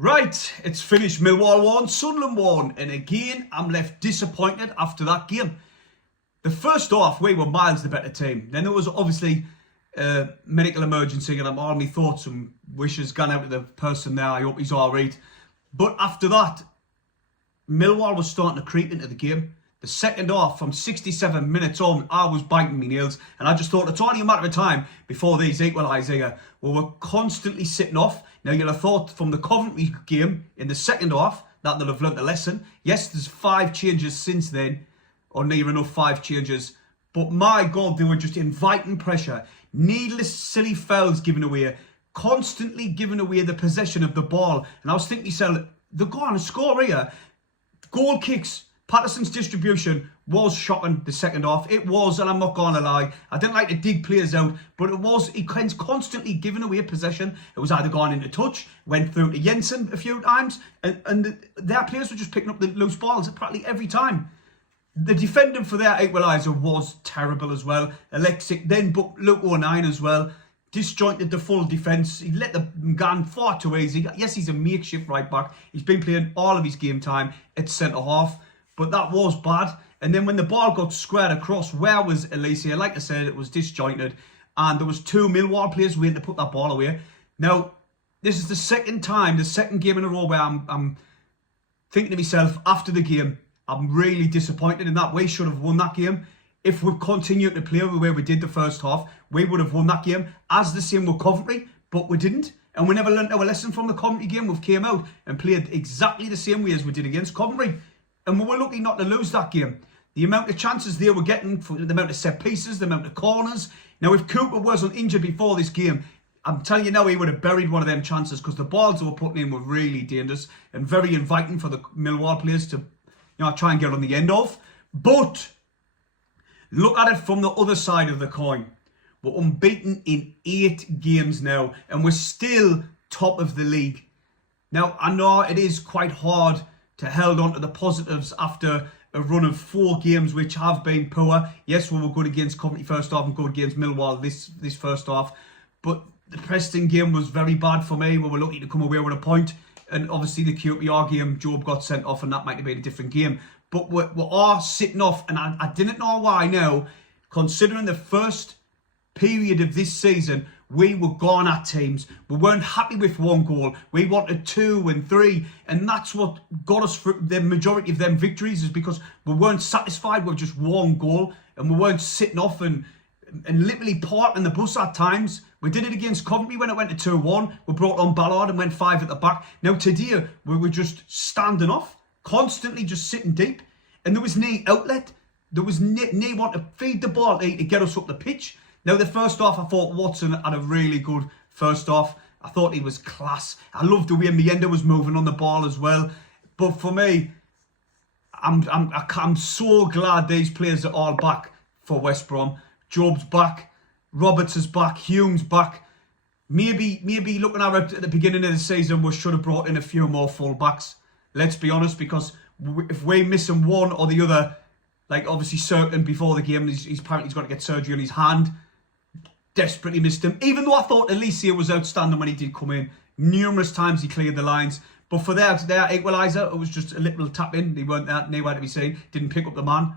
Right, it's finished. Millwall won, Sunderland won, and again I'm left disappointed after that game. The first half we were miles the better team. Then there was obviously a medical emergency, and all my thoughts and wishes gone out to the person there. I hope he's alright. But after that, Millwall was starting to creep into the game. The second half, from 67 minutes on, I was biting my nails, and I just thought it's only a matter of time before these equalise here. We were constantly sitting off. Now, you'll have thought from the Coventry game in the second half that they'll have learnt a lesson. Yes, there's 5 changes since then, or near enough 5 changes. But my God, they were just inviting pressure. Needless, silly fouls given away. Constantly giving away the possession of the ball. And I was thinking to myself, they're going to score here. Goal kicks. Patterson's distribution was shocking the second half. It was, and I'm not going to lie. I didn't like to dig players out, but it was. He constantly giving away possession. It was either going into touch, went through to Jensen a few times, and their players were just picking up the loose balls practically every time. The defending for their equaliser was terrible as well. Alexic, then but Luke 09 as well. Disjointed the full defence. He let them go far too easy. Yes, he's a makeshift right back. He's been playing all of his game time at centre half. But that was bad. And then when the ball got squared across, where was Alicia? Like I said, it was disjointed. And there was 2 Millwall players waiting to put that ball away. Now, this is the second game in a row where I'm thinking to myself, after the game, I'm really disappointed in that. We should have won that game. If we continued to play the way we did the first half, we would have won that game. As the same with Coventry, but we didn't. And we never learned our lesson from the Coventry game. We came out and played exactly the same way as we did against Coventry. And we were lucky not to lose that game. The amount of chances they were getting, for the amount of set pieces, the amount of corners. Now, if Cooper wasn't injured before this game, I'm telling you now, he would have buried one of them chances, because the balls they were putting in were really dangerous and very inviting for the Millwall players to, try and get on the end of. But look at it from the other side of the coin. We're unbeaten in 8 games now, and we're still top of the league. Now, I know it is quite hard to hold on to the positives after a run of 4 games which have been poor. Yes, we were good against Coventry first half and good against Millwall this first half. But the Preston game was very bad for me. We were lucky to come away with a point. And obviously the QPR game, Job got sent off, and that might have been a different game. But we are sitting off, and I didn't know why now. Considering the first period of this season, we were gone at teams. We weren't happy with 1 goal. We wanted 2 and 3. And that's what got us for the majority of them victories, is because we weren't satisfied with just 1 goal. And we weren't sitting off and literally parking the bus at times. We did it against Coventry when it went to 2-1. We brought on Ballard and went 5 at the back. Now today, we were just standing off. Constantly just sitting deep. And there was no outlet. There was no want to feed the ball to get us up the pitch. Now, the first half, I thought Watson had a really good first half. I thought he was class. I loved the way Mienda was moving on the ball as well. But for me, I'm so glad these players are all back for West Brom. Job's back. Roberts is back. Hume's back. Maybe looking at it at the beginning of the season, we should have brought in a few more full-backs. Let's be honest, because if we're missing one or the other, like obviously Certain before the game, he's apparently got to get surgery on his hand. Desperately missed him, even though I thought Alicia was outstanding when he did come in. Numerous times he cleared the lines, but for their equaliser, it was just a little tap in. They weren't there, nowhere to be seen. Didn't pick up the man.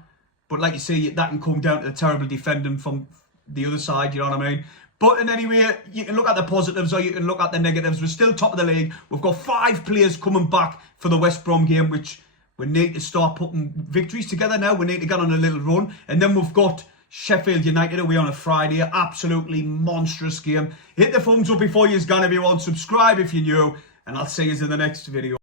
But like you say, that can come down to the terrible defending from the other side. You know what I mean? But in any way, you can look at the positives or you can look at the negatives. We're still top of the league. We've got 5 players coming back for the West Brom game, which we need to start putting victories together now. We need to get on a little run, and then we've got Sheffield United away on a Friday. Absolutely monstrous game. Hit the thumbs up before you've gone, everyone. Subscribe if you're new, and I'll see you in the next video.